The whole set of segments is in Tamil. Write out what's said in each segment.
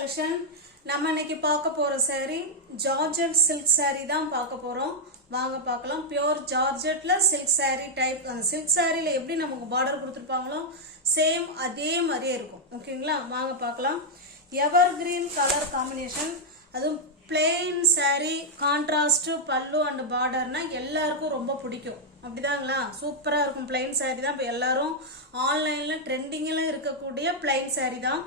collection. நம்ம இன்னைக்கு பார்க்க போற saree Georgette silk saree தான் பார்க்க போறோம். வாங்க பார்க்கலாம். Pure Georgetteல silk saree type. அந்த silk sareeல எப்படி நமக்கு border கொடுத்திருப்பாங்களோ சேம் அதே மாதிரியே இருக்கும். ஓகேங்களா? வாங்க பார்க்கலாம். Evergreen color combination. அதுவும் plain saree contrast பல்லு and borderனா எல்லாருக்கும் ரொம்ப பிடிக்கும். அப்படிதாங்களா? சூப்பரா இருக்கும். plain saree தான் இப்ப எல்லாரும் ஆன்லைன்ல ட்ரெண்டிங்ல இருக்கக்கூடிய plain saree தான்.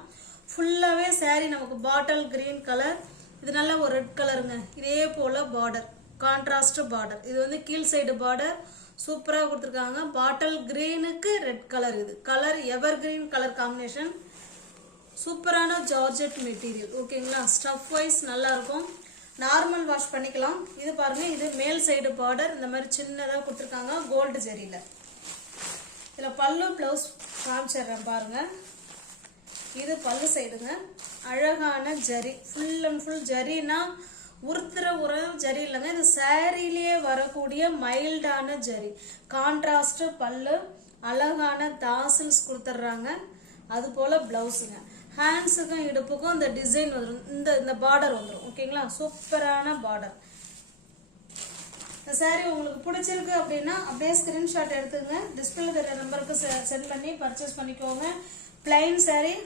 ஃபுல்லாவே saree நமக்கு பாட்டில் கிரீன் கலர். இது நல்ல ஒரு ரெட் கலருங்க. இதே போல பார்டர் கான்ட்ராஸ்ட் பார்டர். இது வந்து கீழ் சைடு பார்டர் சூப்பரா கொடுத்திருக்காங்க. பாட்டில் கிரீனுக்கு ரெட் கலர். இது கலர் எவர் கிரீன் கலர் காம்பினேஷன். சூப்பரான ஜார்ஜெட் மெட்டீரியல். ஓகேங்களா? ஸ்டஃப் வைஸ் நல்லா இருக்கும். நார்மல் வாஷ் பண்ணிக்கலாம். இது பாருங்க, இது மேல் சைடு பார்டர் இந்த மாதிரி சின்னதா கொடுத்திருக்காங்க கோல்டு ஜரியில. இதுல பல்லு பிளவுஸ் காமிச்சிடுறேன் பாருங்க. இது பல்லு சைடுங்க. அழகான zari, full and full ஜரினா உருத்துற zari இல்லைங்க. இது சாரிலேயே வரக்கூடிய மைல்டான ஜரி. கான்ட்ராஸ்ட் பல்லு, அழகான தாசில்ஸ் கொடுத்துட்றாங்க. அது போல பிளவுஸுங்க. ஹேண்ட்ஸுக்கும் இடுப்புக்கும் இந்த டிசைன் வந்துடும். இந்த பார்டர் வந்துடும். ஓகேங்களா? சூப்பரான பார்டர். இந்த சாரீ உங்களுக்கு பிடிச்சிருக்கு அப்படின்னா அப்படியே ஸ்கிரீன்ஷாட் எடுத்துங்க. டிஸ்பிளே தெரிய நம்பருக்கு சென்ட் பண்ணி பர்ச்சேஸ் பண்ணிக்கோங்க. plain saree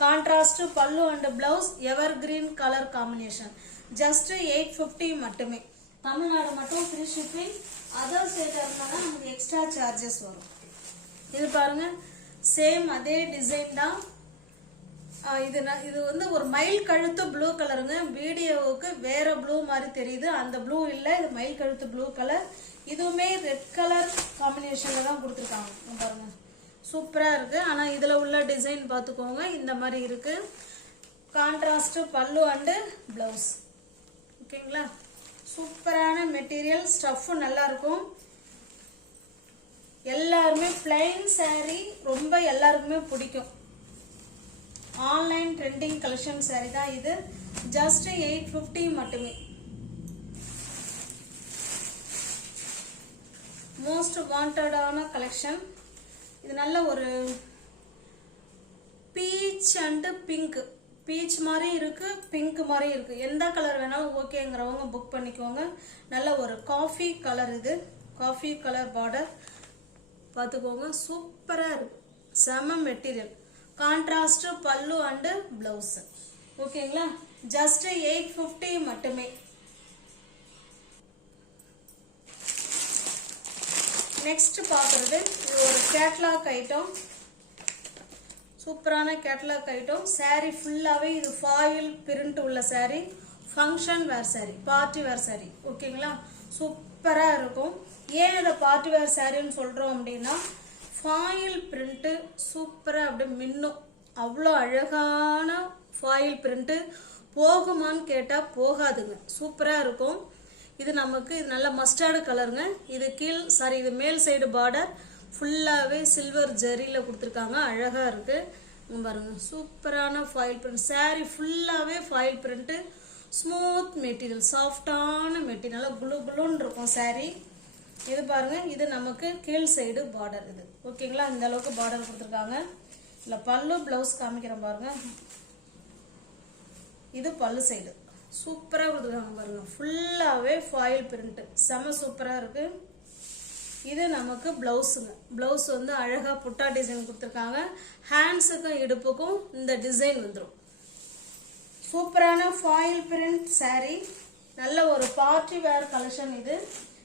contrast pallu and blouse evergreen color combination just 850 மட்டுமே. தமிழ்நாடு மட்டும் free shipping. அதர் ஸ்டேட் இருந்தாலும் நமக்கு எக்ஸ்ட்ரா சார்ஜஸ் வரும். இது பாருங்க, சேம் அதே டிசைன் தான். இது வந்து ஒரு மயில் கழுத்து ப்ளூ கலருங்க. வீடியோவுக்கு வேற ப்ளூ மாதிரி தெரியுது. அந்த ப்ளூ இல்ல, இது மயில் கழுத்து ப்ளூ கலர். இதுவுமே ரெட் கலர் காம்பினேஷன்ல தான் கொடுத்துருக்காங்க. பாருங்க, சூப்பரா இருக்கு. ஆனா இதுல உள்ள டிசைன் பார்த்துக்கோங்க, இந்த மாதிரி இருக்கு. கான்ட்ராஸ்ட் பல்லு அண்ட் பிளவுஸ். ஓகேங்களா? சூப்பரான மெட்டீரியல். ஸ்டஃப் நல்லா இருக்கும். எல்லாருமே பிளைன் saree ரொம்ப எல்லாருக்குமே பிடிக்கும். ஆன்லைன் ட்ரெண்டிங் கலெக்ஷன் saree தான் இது. ஜஸ்ட் 850 மட்டுமே. மோஸ்ட் வாண்டடான கலெக்ஷன். இது நல்ல ஒரு பீச் அண்ட் பிங்க். பீச் மாதிரி இருக்கு, பிங்க் மாதிரி இருக்கு. எந்த கலர் வேணாலும் ஓகேங்கிறவங்க புக் பண்ணிக்கோங்க. நல்ல ஒரு காஃபி கலர். இது காஃபி கலர் பார்டர் பார்த்துக்கோங்க. சூப்பரா இருக்கு. செம மெட்டீரியல். கான்ட்ராஸ்ட் பல்லு அண்ட் பிளவுஸ். ஓகேங்களா? ஜஸ்ட் 850 மட்டுமே. நெக்ஸ்ட் பாக்குறது இது ஒரு கேட்லாக் ஐட்டம். சூப்பரான கேட்லாக் ஐட்டம். saree ஃபுல்லாவே இது ஃபாயில் பிரிண்ட் உள்ள saree. ஃபங்க்ஷன் வேர் saree, பார்ட்டி வேர் saree. ஓகேங்களா? சூப்பரா இருக்கும். ஏன் இதை பார்ட்டி வேர் சாரின்னு சொல்றோம் அப்படின்னா, ஃபாயில் பிரிண்ட் சூப்பரா அப்படியே மின்னும். அவ்வளோ அழகான ஃபாயில் பிரிண்ட். போகுமான்னு கேட்டா போகாதுங்க. சூப்பரா இருக்கும். இது நமக்கு இது நல்ல மஸ்டர்டு கலருங்க. இது இது மேல் சைடு பார்டர் ஃபுல்லாவே சில்வர் ஜரியில கொடுத்துருக்காங்க. அழகா இருக்கு. பாருங்க, சூப்பரான ஃபாயில் பிரிண்ட். saree ஃபுல்லாவே ஃபாயில் பிரிண்ட். ஸ்மூத் மெட்டீரியல், சாஃப்டான மெட்டீரியல், நல்லா குளு குளுன்னு இருக்கும் saree. இது பாருங்க, இது நமக்கு கீழ் சைடு பார்டர். இது ஓகேங்களா? இந்த அளவுக்கு பார்டர் கொடுத்துருக்காங்க. இல்ல பல்லு பிளவுஸ் காமிக்கிறேன் பாருங்க. இது பல்லு சைடு சூப்பரா கொடுத்துருக்காங்க பாருங்க. ஃபுல்லாவே ஃபாயில் பிரிண்ட். செம சூப்பரா இருக்கு. இது நமக்கு பிளவுஸுங்க. பிளவுஸ் வந்து அழகா புட்டா டிசைன் கொடுத்துருக்காங்க. ஹேண்ட்ஸுக்கும் இடுப்புக்கும் இந்த டிசைன் வந்துடும். சூப்பரான ஃபாயில் பிரிண்ட் saree. நல்ல ஒரு பார்ட்டி வேர் கலெக்ஷன் இது.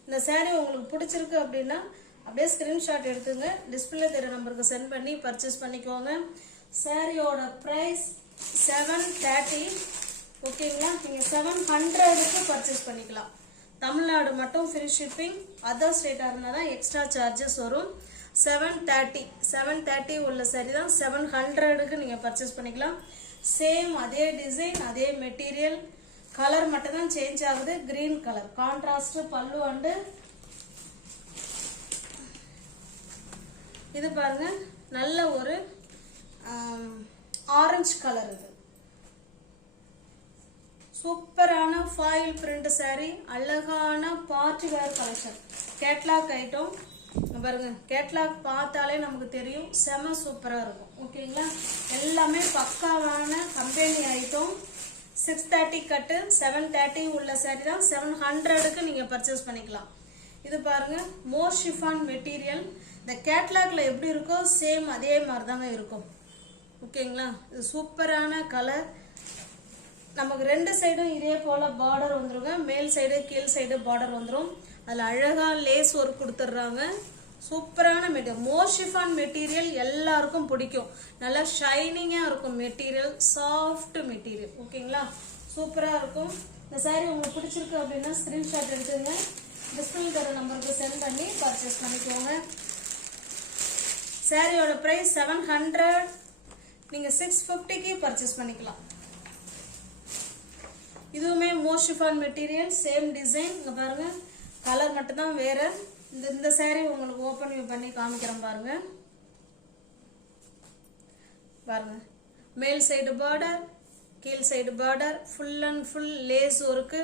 இந்த saree உங்களுக்கு பிடிச்சிருக்கு அப்படின்னா அப்படியே ஸ்கிரீன்ஷாட் எடுத்துங்க. டிஸ்பிளே தெரிய நம்பருக்கு சென்ட் பண்ணி பர்ச்சேஸ் பண்ணிக்கோங்க. சாரியோட பிரைஸ் 730. ஓகேங்களா? நீங்க 700க்கு பர்ச்சேஸ் பண்ணிக்கலாம். தமிழ்நாடு மட்டும் ஃப்ரீ ஷிப்பிங். அதர் ஸ்டேட்டா இருந்தா தான் எக்ஸ்ட்ரா சார்ஜஸ் வரும். 730 உள்ள saree தான் 700க்கு நீங்க பர்ச்சேஸ் பண்ணிக்கலாம். சேம் அதே டிசைன், அதே மெட்டீரியல். கலர் மட்டும் தான் சேஞ்ச் ஆகுது. கிரீன் கலர் கான்ட்ராஸ்ட் பல்லு அண்ட் இது பாருங்க, நல்ல ஒரு ஆரஞ்சு கலர். இது சூப்பரான ஃபாயில் பிரிண்ட் saree. அழகான party wear collection. Catalogue item. பாருங்க கேட்லாக் பார்த்தாலே நமக்கு தெரியும், செம சூப்பராக இருக்கும். ஓகேங்களா, எல்லாமே பக்காவான கம்பெனி ஐட்டம். 630 கட்டு 730 உள்ள சாரி தான். 700க்கு நீங்கள் பர்ச்சேஸ் பண்ணிக்கலாம். இது பாருங்க மோர் ஷிஃபான் மெட்டீரியல். இந்த கேட்லாக்ல எப்படி இருக்கோ சேம் அதே மாதிரி தாங்க இருக்கும். ஓகேங்களா, இது சூப்பரான கலர். நமக்கு ரெண்டு சைடும் இதே போல பார்டர் வந்துருங்க. மேல் சைடு கீழ் சைடு பார்டர் வந்துடும். அதில் அழகா லேஸ் ஒர்க் கொடுத்துட்றாங்க. சூப்பரான மெட்டீரியல், மோர் ஷிஃபான் மெட்டீரியல் எல்லாருக்கும் பிடிக்கும். நல்லா ஷைனிங்காக இருக்கும் மெட்டீரியல், சாஃப்ட் மெட்டீரியல். ஓகேங்களா, சூப்பராக இருக்கும். இந்த சாரீ உங்களுக்கு பிடிச்சிருக்கு அப்படின்னா ஸ்க்ரீன்ஷாட் எடுத்துங்க. டிஸ்பிளே தர நம்பருக்கு சென்ட் பண்ணி பர்ச்சேஸ் பண்ணிக்கோங்க. சாரியோட ப்ரைஸ் 700. நீங்கள் 650க்கு பர்ச்சேஸ் பண்ணிக்கலாம். இதுவுமே மோர் ஷிஃபான் மெட்டீரியல், சேம் டிசைன். இங்கே பாருங்க, கலர் மட்டும்தான் வேற. இந்த சாரீ உங்களுக்கு ஓப்பன் பண்ணி காமிக்கிறேன் பாருங்க. பாருங்க, மேல் சைடு பார்டர், கீழ் side border, full and full lace work,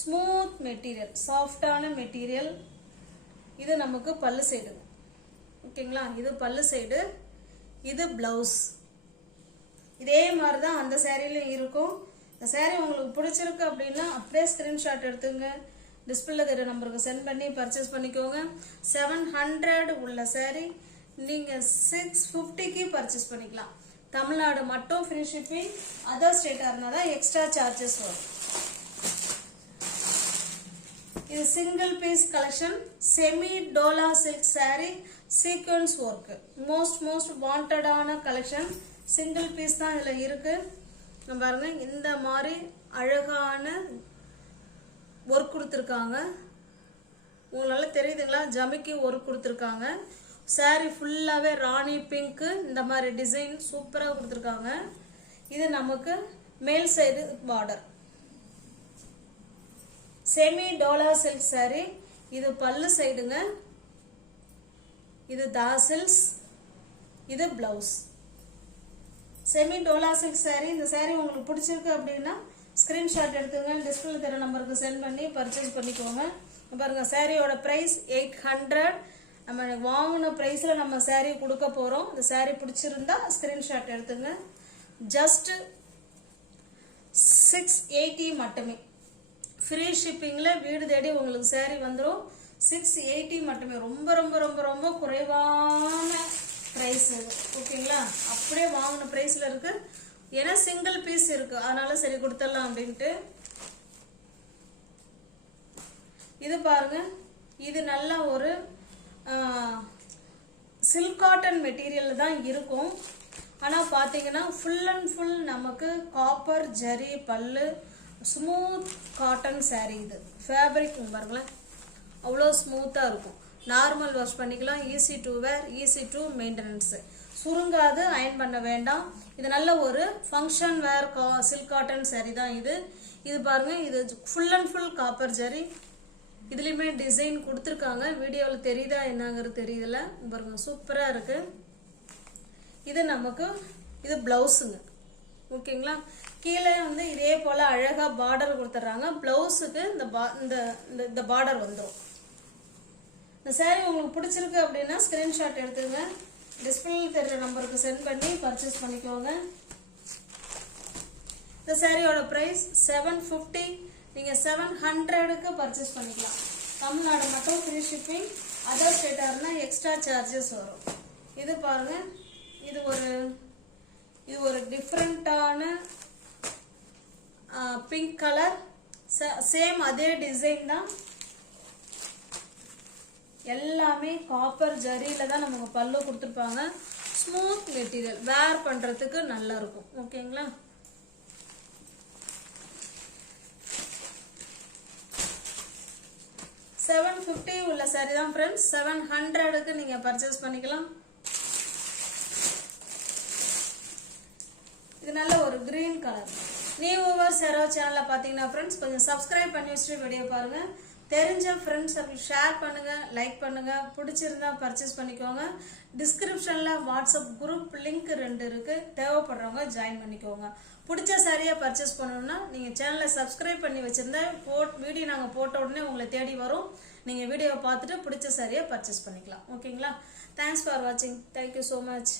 smooth material, சாஃப்டான மெட்டீரியல். இது நமக்கு பல்லு சைடு. ஓகேங்களா, இது பல்லு சைடு, இது பிளவுஸ். இதே மாதிரி தான் அந்த சாரியிலும் இருக்கும். இந்த சாரீ உங்களுக்கு பிடிச்சிருக்கு அப்படின்னா அப்படியே ஸ்க்ரீன்ஷாட் எடுத்துங்க. டிஸ்பிளே தெரிய நம்பருக்கு சென்ட் பண்ணி பர்ச்சேஸ் பண்ணிக்கோங்க. 700 உள்ள சாரீ நீங்கள் 650க்கு பர்ச்சேஸ் பண்ணிக்கலாம். தமிழ்நாடு மட்டும் ஃப்ரீ ஷிப்பிங். அதர் ஸ்டேட்டாக இருந்தால் தான் எக்ஸ்ட்ரா சார்ஜஸ் வரும். இது single piece collection, semi dola silk sari, sequence work, most வாண்டடான கலெக்ஷன். சிங்கிள் பீஸ் தான் இதில் இருக்கு. பாருங்க, இந்த மாதிரி அழகான ஒர்க் கொடுத்துருக்காங்க. உங்களால தெரியுதுங்களா, ஜமிக்கி ஒர்க் கொடுத்துருக்காங்க. சாரீ ஃபுல்லாகவே ராணி பிங்க்கு, இந்த மாதிரி டிசைன் சூப்பராக கொடுத்துருக்காங்க. இது நமக்கு மேல் side border, semi dola silk sari. இது பல்லு சைடுங்க, இது தாசில்ஸ், இது blouse. Semi dola silk sari. இந்த சாரீ உங்களுக்கு பிடிச்சிருக்கு அப்படின்னா ஸ்க்ரீன்ஷாட் எடுத்துங்க. டிஸ்பிளே தர நம்பருக்கு சென்ட் பண்ணி பர்ச்சேஸ் பண்ணிக்கோங்க. பாருங்க, சாரியோட ப்ரைஸ் 800. நம்ம வாங்கின ப்ரைஸில் நம்ம சாரீ கொடுக்க போகிறோம். இந்த சாரீ பிடிச்சிருந்தா ஸ்க்ரீன்ஷாட் எடுத்துங்க. ஜஸ்ட் 680 மட்டுமே. ஃப்ரீ ஷிப்பிங்கில் வீடு தேடி உங்களுக்கு சாரீ வந்துடும். 680 மட்டுமே. ரொம்ப ரொம்ப ரொம்ப ரொம்ப குறைவான ப்ரைஸ். ஓகேங்களா, அப்படியே வாங்கின ப்ரைஸில் இருக்கு. ஏன்னா சிங்கிள் பீஸ் இருக்கு, அதனால சரி கொடுத்துடலாம் அப்படின்ட்டு. இது பாருங்க, இது நல்ல ஒரு சில்க் காட்டன் மெட்டீரியல் தான் இருக்கும். ஆனால் பார்த்தீங்கன்னா ஃபுல் அண்ட் ஃபுல் நமக்கு காப்பர் ஜரி பல்லு, ஸ்மூத் காட்டன் சாரீ. இது ஃபேப்ரிக் பாருங்களேன், அவ்வளோ ஸ்மூத்தாக இருக்கும். நார்மல் வாஷ் பண்ணிக்கலாம், easy to wear, easy to maintenance. சுருங்காது, அயன் பண்ண வேண்டாம். இது நல்ல ஒரு function wear silk cotton sari தான் இது. இது பாருங்க, இது full and full copper zari. இதுலேயுமே டிசைன் கொடுத்துருக்காங்க. வீடியோவில் தெரியுதா என்னங்கிறது தெரியல. பாருங்க, சூப்பராக இருக்கு. இது நமக்கு இது பிளவுஸுங்க. ஓகேங்களா, கீழே வந்து இதே போல் அழகாக பார்டர் கொடுத்துட்றாங்க. பிளவுஸுக்கு இந்த பார்டர் வந்துடும். இந்த சாரீ உங்களுக்கு பிடிச்சிருக்கு அப்படின்னா ஸ்க்ரீன்ஷாட் எடுத்துங்க. டிஸ்பிளே தெரிகிற நம்பருக்கு சென்ட் பண்ணி பர்ச்சேஸ் பண்ணிக்கோங்க. இந்த சாரியோட ப்ரைஸ் 750. நீங்கள் 700க்கு பர்ச்சேஸ் பண்ணிக்கலாம். தமிழ்நாடு மட்டும் ஃப்ரீ ஷிப்பிங். அதர் ஸ்டேட்டாக இருந்தால் எக்ஸ்ட்ரா சார்ஜஸ் வரும். இது பாருங்க, இது ஒரு டிஃப்ரெண்ட்டான பிங்க் கலர். சேம் அதே டிசைன் தான். எல்லாமே காப்பர் ஜரியில தான் நமக்கு பல்லு கொடுத்துருப்பாங்க. ஸ்மூத் மெட்டீரியல், வேர் பண்றதுக்கு நல்லா இருக்கும். ஓகேங்களா, $750 உள்ள சாரி தான் ஃப்ரெண்ட்ஸ். 700க்கு நீங்க பர்ச்சேஸ் பண்ணிக்கலாம். இது நல்ல ஒரு கிரீன் கலர். நியூ வியூவர்ஸ் யாராவது சேனல்ல பாத்தீங்கன்னா ஃப்ரெண்ட்ஸ் கொஞ்சம் சப்ஸ்கிரைப் பண்ணி வச்சுட்டு வீடியோ பாருங்க. தெரிஞ்ச ஃப்ரெண்ட்ஸ் ஷேர் பண்ணுங்க, லைக் பண்ணுங்க. பிடிச்சிருந்தா பர்ச்சேஸ் பண்ணிக்கோங்க. டிஸ்கிரிப்ஷன்ல வாட்ஸ்அப் குரூப் லிங்க் 2 இருக்கு. தேவைப்படுறவங்க ஜாயின் பண்ணிக்கோங்க. பிடிச்ச சாரியா பர்ச்சேஸ் பண்ணணும்னா நீங்க சேனலை சப்ஸ்கிரைப் பண்ணி வச்சிருந்தா வீடியோ நாங்கள் போட்ட உடனே உங்களை தேடி வரும். நீங்கள் வீடியோவை பார்த்துட்டு பிடிச்ச சாரியை பர்ச்சேஸ் பண்ணிக்கலாம். ஓகேங்களா? தேங்க்ஸ் ஃபார் வாட்சிங். Thank you so much.